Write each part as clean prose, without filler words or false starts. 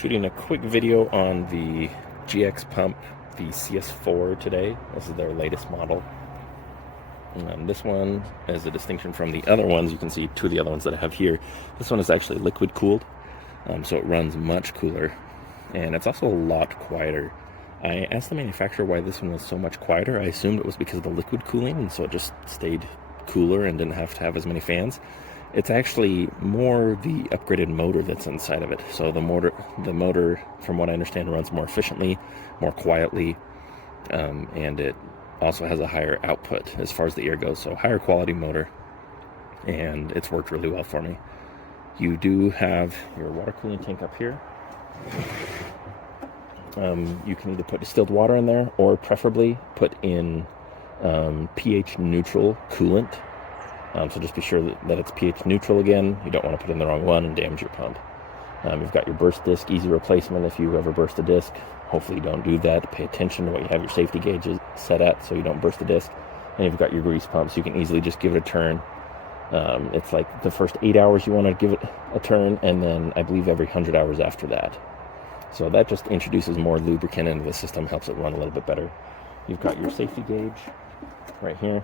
Shooting a quick video on the GX pump, the CS4 today. This is their latest model. This one, as a distinction from the other ones, you can see two of the other ones that I have here. This one is actually liquid cooled, so it runs much cooler, and it's also a lot quieter. I asked the manufacturer why this one was so much quieter. I assumed it was because of the liquid cooling, and so it just stayed cooler and didn't have to have as many fans. It's actually more the upgraded motor that's inside of it. So the motor, from what I understand, runs more efficiently, more quietly, and it also has a higher output as far as the ear goes. So higher quality motor, and it's worked really well for me. You do have your water cooling tank up here. You can either put distilled water in there, or preferably put in pH neutral coolant. So just be sure that it's pH neutral again. You don't want to put in the wrong one and damage your pump. You've got your burst disc, easy replacement if you ever burst a disc. Hopefully you don't do that. Pay attention to what you have your safety gauges set at so you don't burst a disc. And you've got your grease pump, so you can easily just give it a turn. It's like the first 8 hours you want to give it a turn, and then I believe every 100 hours after that. So that just introduces more lubricant into the system, helps it run a little bit better. You've got your safety gauge right here.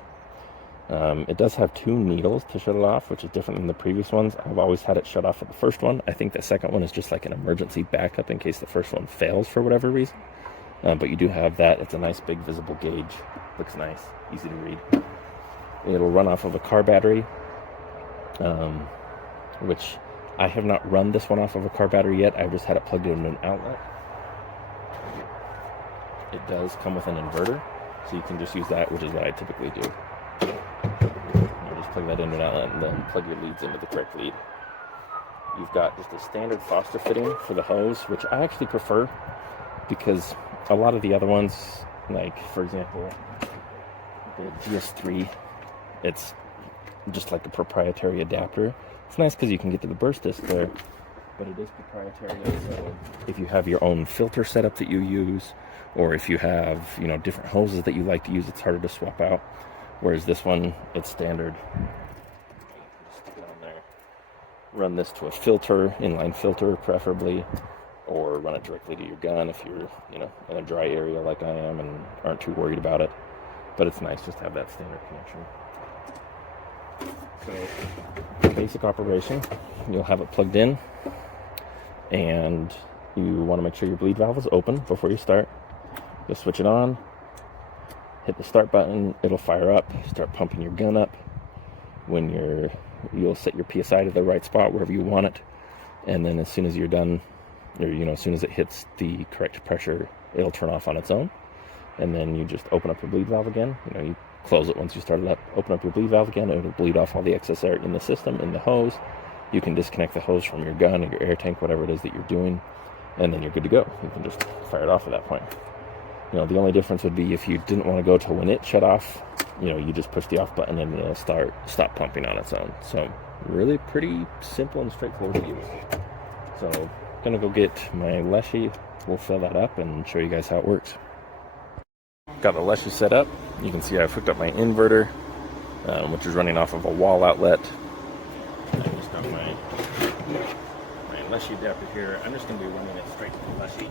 It does have two needles to shut it off, which is different than the previous ones. I've always had it shut off at the first one. I think the second one is just like an emergency backup in case the first one fails for whatever reason. But you do have that. It's a nice big visible gauge. Looks nice, easy to read. It'll run off of a car battery, which I have not run this one off of a car battery yet. I've just had it plugged into an outlet. It does come with an inverter, so you can just use that, which is what I typically do. You just plug that into an outlet and then plug your leads into the correct lead. You've got just a standard Foster fitting for the hose, which I actually prefer because a lot of the other ones, like for example the GS3, it's just like a proprietary adapter. It's nice because you can get to the burst disc there, but it is proprietary. So if you have your own filter setup that you use, or if you have, different hoses that you like to use, it's harder to swap out. Whereas this one, it's standard. Just stick it on there. Run this to a filter, inline filter preferably, or run it directly to your gun if you're, in a dry area like I am and aren't too worried about it. But it's nice just to have that standard connection. So, basic operation, you'll have it plugged in, and you want to make sure your bleed valve is open before you start. You'll switch it on. Hit the start button, it'll fire up, start pumping your gun up. When you'll set your PSI to the right spot wherever you want it, and then as soon as you're done, or as soon as it hits the correct pressure, it'll turn off on its own. And then you just open up your bleed valve again. You close it once you start it up, open up your bleed valve again, it'll bleed off all the excess air in the system, in the hose. You can disconnect the hose from your gun or your air tank, whatever it is that you're doing, and then you're good to go. You can just fire it off at that point. The only difference would be if you didn't want to go to when it shut off, you just push the off button and it'll stop pumping on its own. So really pretty simple and straightforward to use. So gonna go get my Leshy. We'll fill that up and show you guys how it works. Got the Leshy set up. You can see I've hooked up my inverter, which is running off of a wall outlet. I just got my Leshy adapter here. I'm just gonna be running it straight to the Leshy.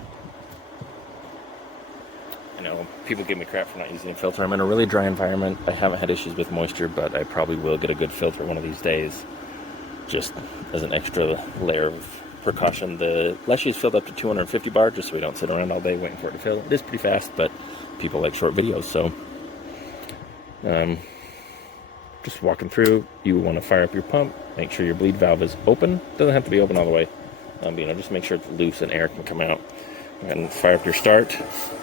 People give me crap for not using a filter. I'm in a really dry environment. I haven't had issues with moisture, but I probably will get a good filter one of these days, just as an extra layer of precaution. The Leshy is filled up to 250 bar, just so we don't sit around all day waiting for it to fill. It is pretty fast, but people like short videos, so just walking through. You want to fire up your pump, make sure your bleed valve is open. Doesn't have to be open all the way. Just make sure it's loose and air can come out. And fire up your start.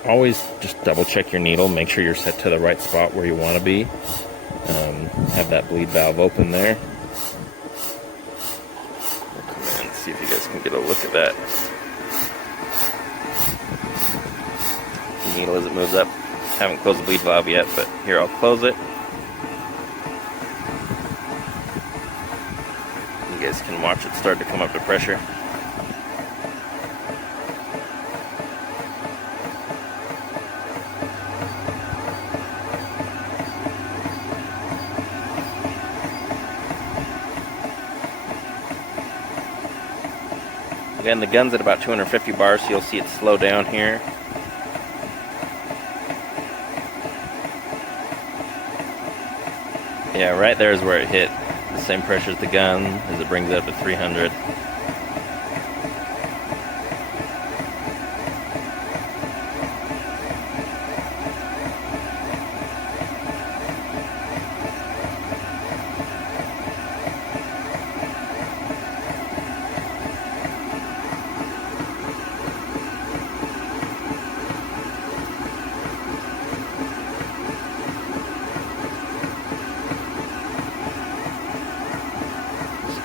Always just double check your needle, make sure you're set to the right spot where you want to be. Have that bleed valve open there. We'll come in and see if you guys can get a look at that. The needle as it moves up. Haven't closed the bleed valve yet, but here, I'll close it. You guys can watch it start to come up to pressure. Again, the gun's at about 250 bars, so you'll see it slow down here. Yeah, right there is where it hit the same pressure as the gun as it brings it up to 300.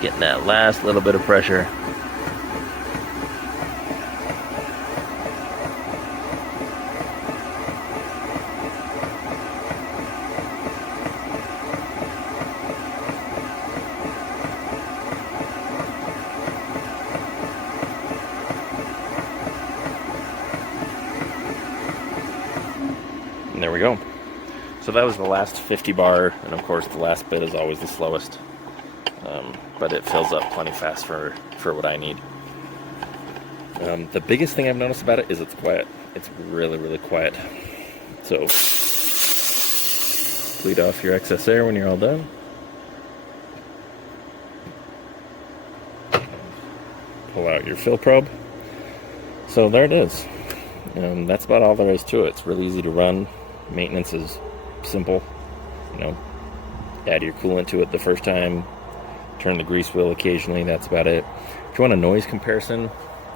Getting that last little bit of pressure. And there we go. So that was the last 50 bar, and of course the last bit is always the slowest. But it fills up plenty fast for what I need. The biggest thing I've noticed about it is it's quiet. It's really, really quiet. So bleed off your excess air when you're all done. Pull out your fill probe. So there it is. That's about all there is to it. It's really easy to run. Maintenance is simple. You know, add your coolant to it the first time. Turn the grease wheel occasionally, that's about it. If you want a noise comparison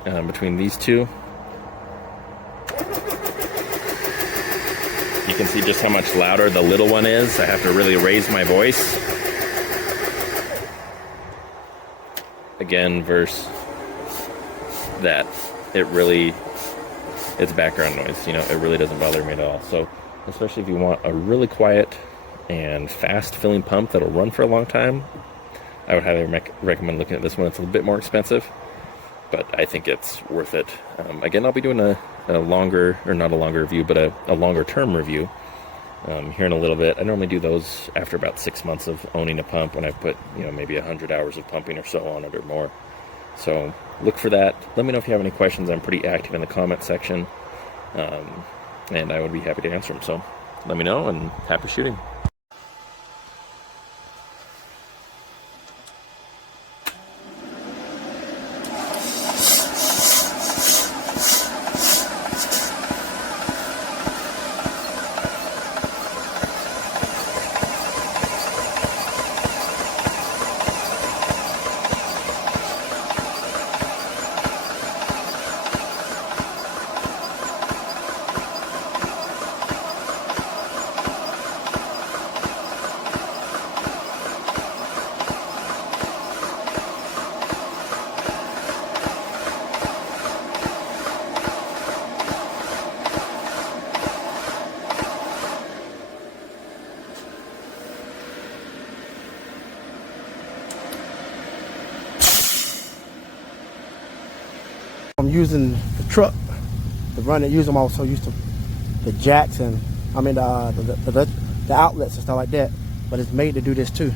between these two, you can see just how much louder the little one is. I have to really raise my voice. Again, versus that. It's background noise, you know, it really doesn't bother me at all. So, especially if you want a really quiet and fast filling pump that'll run for a long time, I would highly recommend looking at this one. It's a little bit more expensive, but I think it's worth it. Again, I'll be doing a longer, or not a longer review, but a longer term review here in a little bit. I normally do those after about 6 months of owning a pump, when I've put, you know, maybe 100 hours of pumping or so on it or more. So look for that. Let me know if you have any questions. I'm pretty active in the comment section, and I would be happy to answer them. So let me know, and happy shooting. I'm using the truck to run it. I'm also used to the jacks and the outlets and stuff like that. But it's made to do this too.